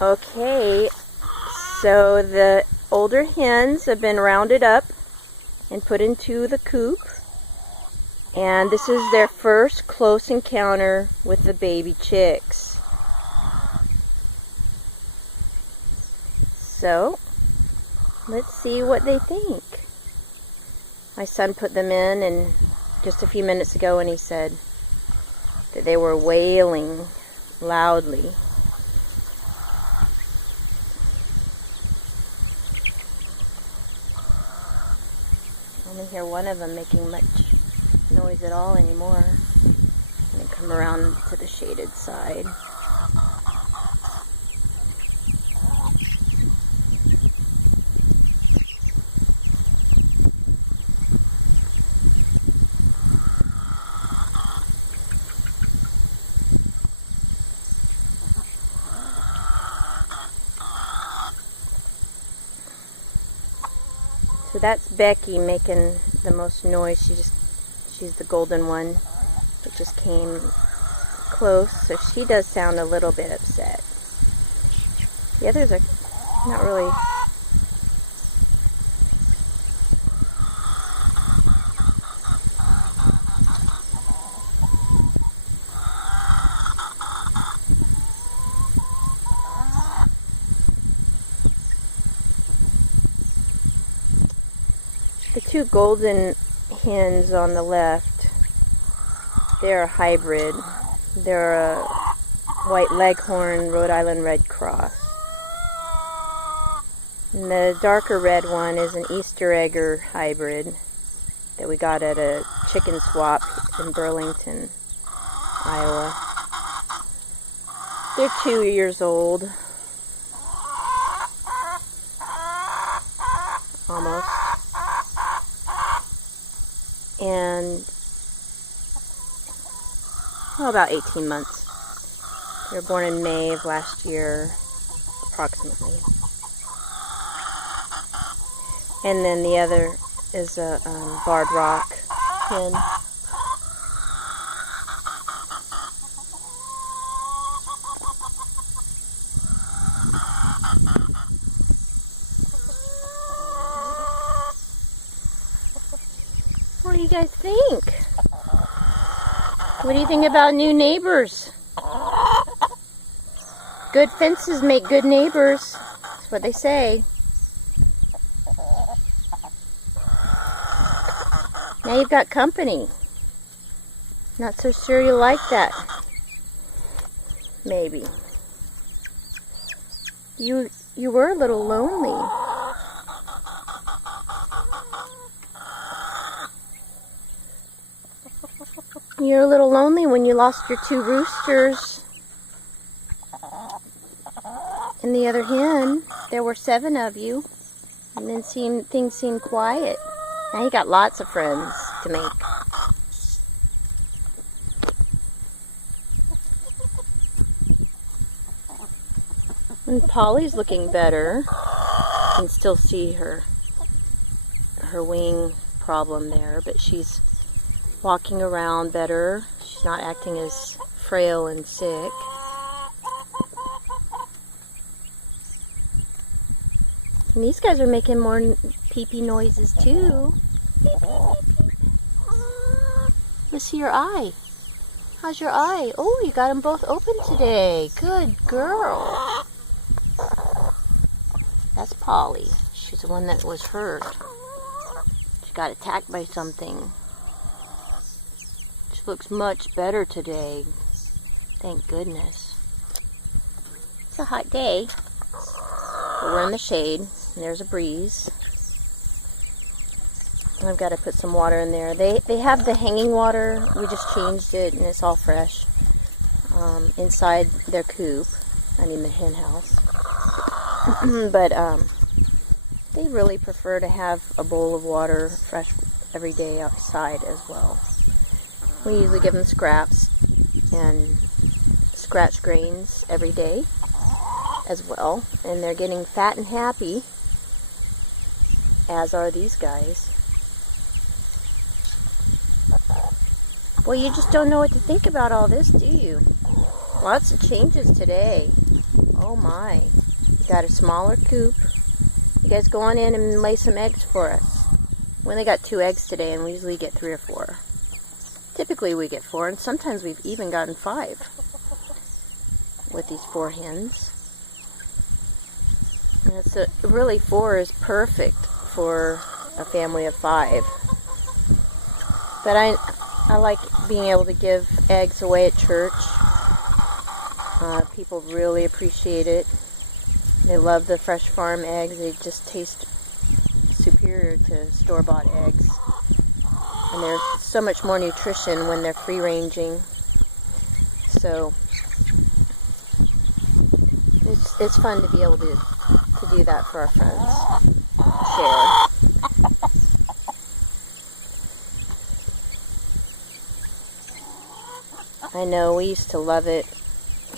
Okay, so the older hens have been rounded up and put into the coop, and this is their first close encounter with the baby chicks. So let's see what they think. My son put them in and just a few minutes ago, and he said that they were wailing loudly. I only hear one of them making much noise at all anymore. And then come around to the shaded side. So that's Becky making the most noise. She's the golden one that just came close, so she does sound a little bit upset. The others are not really. The two golden hens on the left, they're a hybrid. They're a white leghorn Rhode Island red cross. And the darker red one is an Easter egger hybrid that we got at a chicken swap in Burlington, Iowa. They're 2 years old. Almost. And about 18 months. They were born in May of last year, approximately. And then the other is a barred rock hen. What do you guys think? What do you think about new neighbors? Good fences make good neighbors. That's what they say. Now you've got company. Not so sure you like that. Maybe. You were a little lonely. You're a little lonely when you lost your two roosters and the other hen. There were 7 of you, and then things seemed quiet. Now you got lots of friends to make. And Polly's looking better. You can still see her wing problem there, but she's walking around better. She's not acting as frail and sick. And these guys are making more pee-pee noises too. Let's see your eye. How's your eye? Oh, you got them both open today. Good girl. That's Polly. She's the one that was hurt. She got attacked by something. She looks much better today. Thank goodness. It's a hot day. But we're in the shade. And there's a breeze. And I've got to put some water in there. They have the hanging water. We just changed it and it's all fresh. Inside their coop. I mean the hen house. But they really prefer to have a bowl of water fresh every day outside as well. We usually give them scraps and scratch grains every day as well. And they're getting fat and happy, as are these guys. Well, you just don't know what to think about all this, do you? Lots of changes today. Oh my. Got a smaller coop. You guys go on in and lay some eggs for us. We only got 2 eggs today, and we usually get 3 or 4. Typically we get 4, and sometimes we've even gotten 5 with these 4 hens. And really 4 is perfect for a family of 5. But I like being able to give eggs away at church. People really appreciate it. They love the fresh farm eggs. They just taste superior to store-bought eggs. And there's so much more nutrition when they're free-ranging. So it's fun to be able to do that for our friends. Share. I know, we used to love it,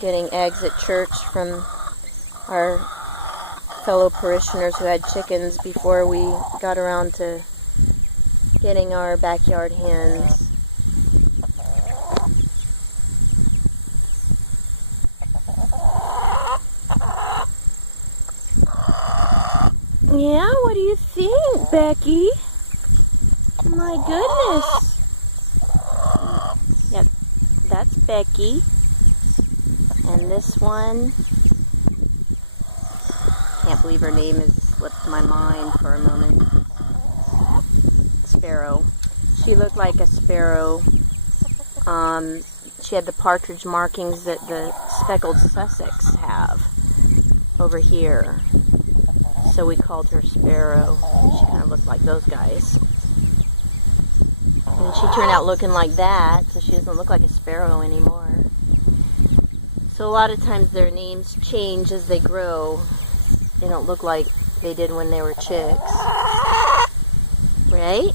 getting eggs at church from our fellow parishioners who had chickens before we got around to getting our backyard hens. Yeah, what do you think, Becky? My goodness. Yep, that's Becky. And this one, can't believe her name has slipped my mind for a moment. Sparrow. She looked like a sparrow. She had the partridge markings that the speckled Sussex have over here. So we called her Sparrow. She kind of looked like those guys. And she turned out looking like that, so she doesn't look like a sparrow anymore. So a lot of times their names change as they grow. They don't look like they did when they were chicks. Right?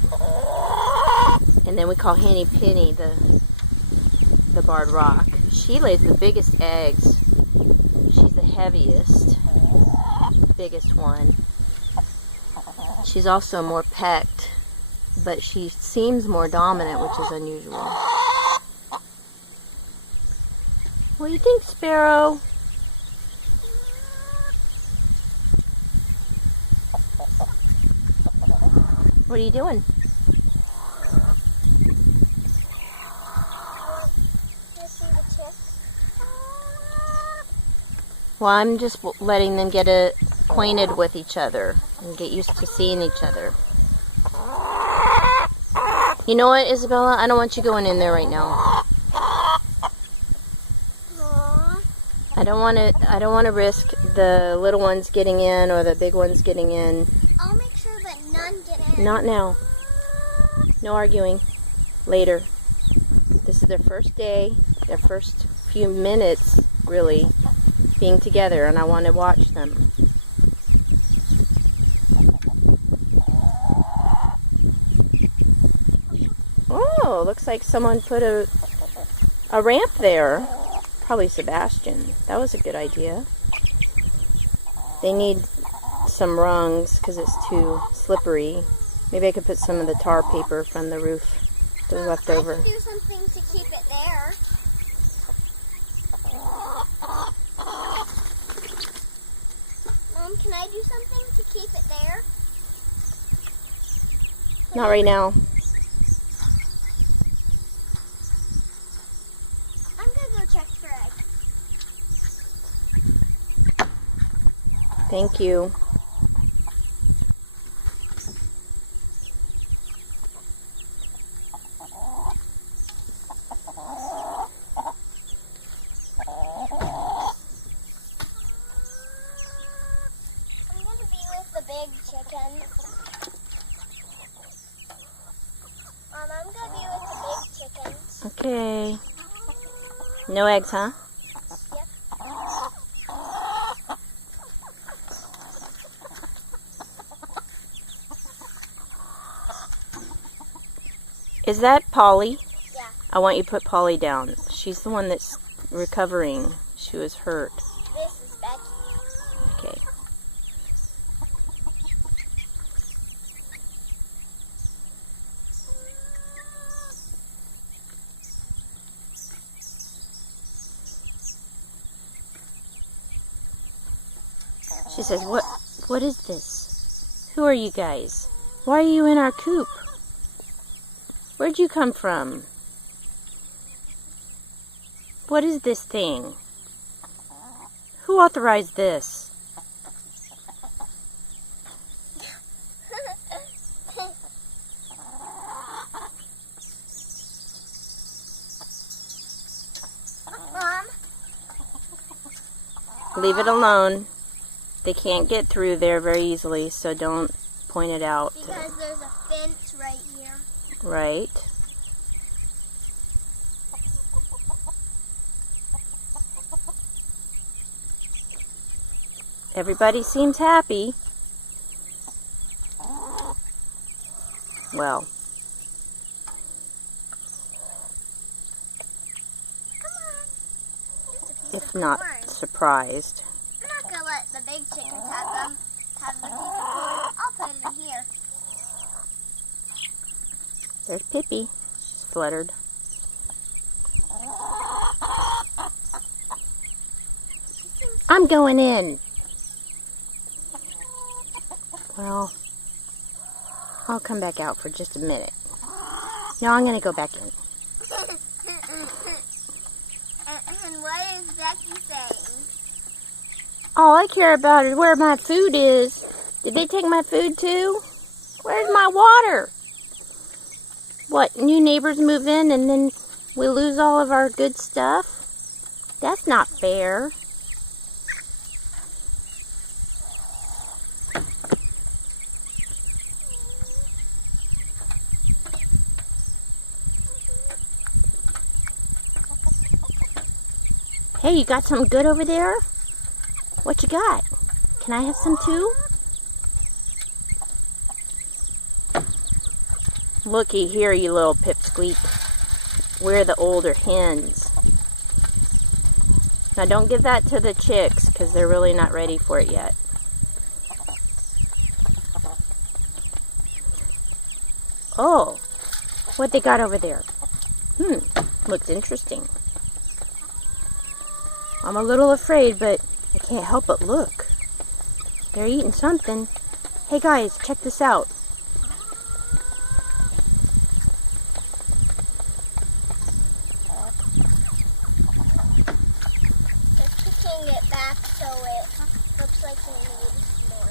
And then we call Henny Penny the barred rock. She lays the biggest eggs. She's the heaviest, biggest one. She's also more pecked, but she seems more dominant, which is unusual. What do you think, Sparrow? What are you doing? Well, I'm just letting them get acquainted with each other and get used to seeing each other. You know what, Isabella? I don't want you going in there right now. I don't want to risk the little ones getting in or the big ones getting in. I'll make sure that none get in. Not now. No arguing. Later. This is their first day, their first few minutes, really, being together, and I want to watch them. Oh, looks like someone put a ramp there. Probably Sebastian. That was a good idea. They need some rungs because it's too slippery. Maybe I could put some of the tar paper from the roof that was left over. I can do something to keep it there. Mom, can I do something to keep it there? Not right now. I'm gonna go check for eggs. Thank you. I'm gonna be with the big chicken. I'm gonna be with the big chickens. Okay. No eggs, huh? Yep. Is that Polly? Yeah. I want you to put Polly down. She's the one that's recovering. She was hurt. This is Becky. Okay. She says, what is this? Who are you guys? Why are you in our coop? Where'd you come from? What is this thing? Who authorized this? Mom? Leave it alone. They can't get through there very easily, so don't point it out. Because there's a fence right here. Right. Everybody seems happy. Well. If not surprised. I'm not going to let the big chickens have them. Have the piece of corn. I'll put them in here. There's Pippi. She's fluttered. I'm going in. Well, I'll come back out for just a minute. No, I'm going to go back in. And what is Becky saying? All I care about is where my food is. Did they take my food too? Where's my water? What, new neighbors move in and then we lose all of our good stuff? That's not fair. Hey, you got something good over there? What you got? Can I have some too? Looky here, you little pipsqueak. We're the older hens. Now don't give that to the chicks because they're really not ready for it yet. Oh, what they got over there? Looks interesting. I'm a little afraid, but I can't help but look. They're eating something. Hey guys, check this out. They're kicking it back so it looks like it needs more.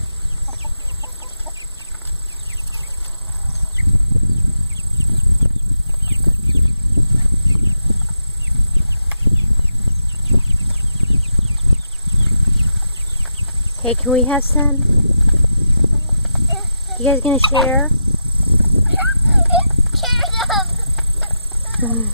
Hey, can we have some? You guys gonna share? It scared them.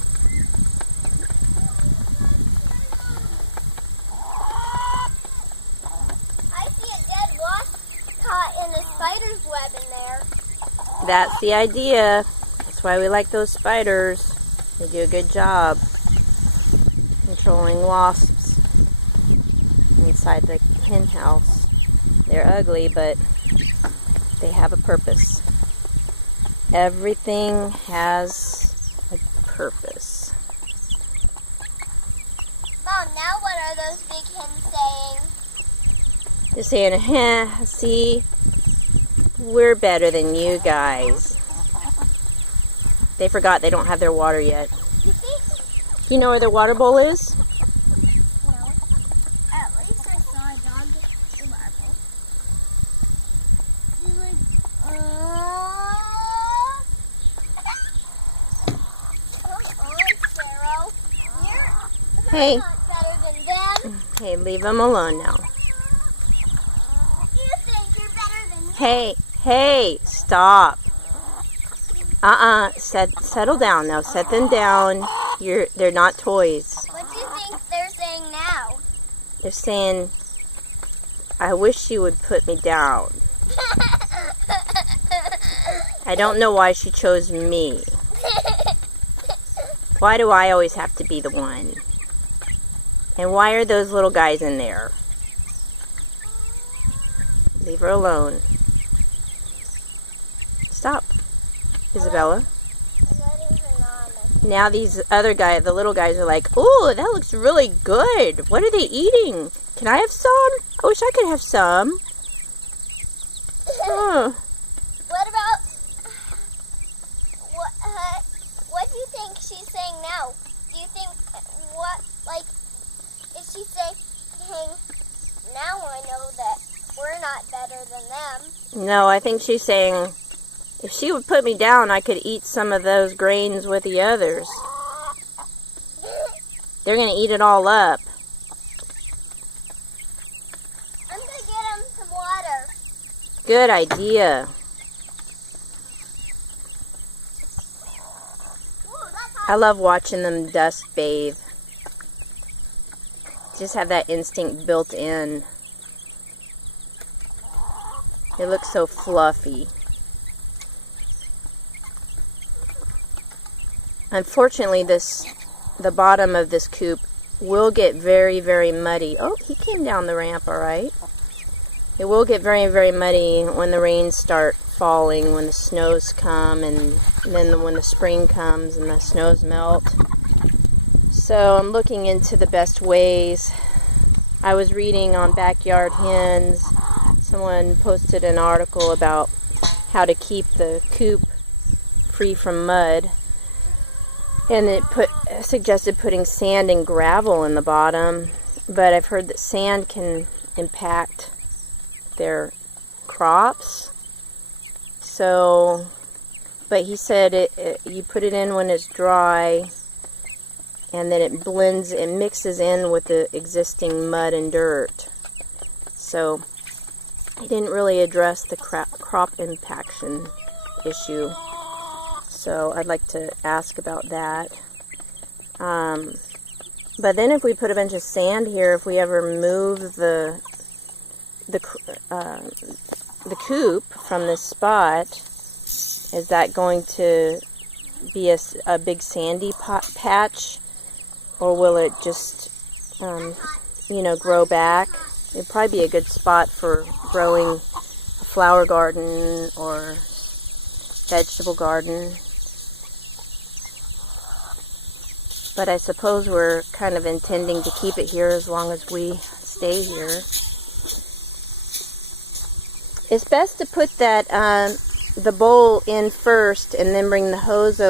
I see a dead wasp caught in a spider's web in there. That's the idea. That's why we like those spiders. They do a good job controlling wasps inside the hen house. They're ugly, but they have a purpose. Everything has a purpose. Mom, now what are those big hens saying? They're saying, see, we're better than you guys. They forgot they don't have their water yet. You see? Do you know where their water bowl is? No. At least I saw a dog get a marble. He's like, come on, Sparrow. Hey. You're not better than them. Hey, leave them alone now. You think you're better than me? Hey, stop. Settle down now. Set them down. They're not toys. What do you think they're saying now? They're saying, I wish you would put me down. I don't know why she chose me. Why do I always have to be the one? And why are those little guys in there? Leave her alone. Stop, Isabella. I'm letting her know I'm now these other guys, the little guys, are like, "Ooh, that looks really good. What are they eating? Can I have some? I wish I could have some." Oh. What about what do you think she's saying now? Do you think is she saying, now I know that we're not better than them? No, I think she's saying, if she would put me down, I could eat some of those grains with the others. They're going to eat it all up. I'm going to get them some water. Good idea. I love watching them dust bathe. Just have that instinct built in. It looks so fluffy. Unfortunately, the bottom of this coop will get very, very muddy. Oh, he came down the ramp all right. It will get very, very muddy when the rains start falling, when the snows come, and then when the spring comes and the snows melt. So I'm looking into the best ways. I was reading on Backyard Hens. Someone posted an article about how to keep the coop free from mud. And it suggested putting sand and gravel in the bottom. But I've heard that sand can impact their crops. So, but he said you put it in when it's dry, and then it mixes in with the existing mud and dirt. So he didn't really address the crop impaction issue. So I'd like to ask about that. But then if we put a bunch of sand here, if we ever move the coop from this spot, is that going to be a big sandy patch? Or will it just, grow back? It'd probably be a good spot for growing a flower garden or vegetable garden. But I suppose we're kind of intending to keep it here as long as we stay here. It's best to put that the bowl in first and then bring the hose over.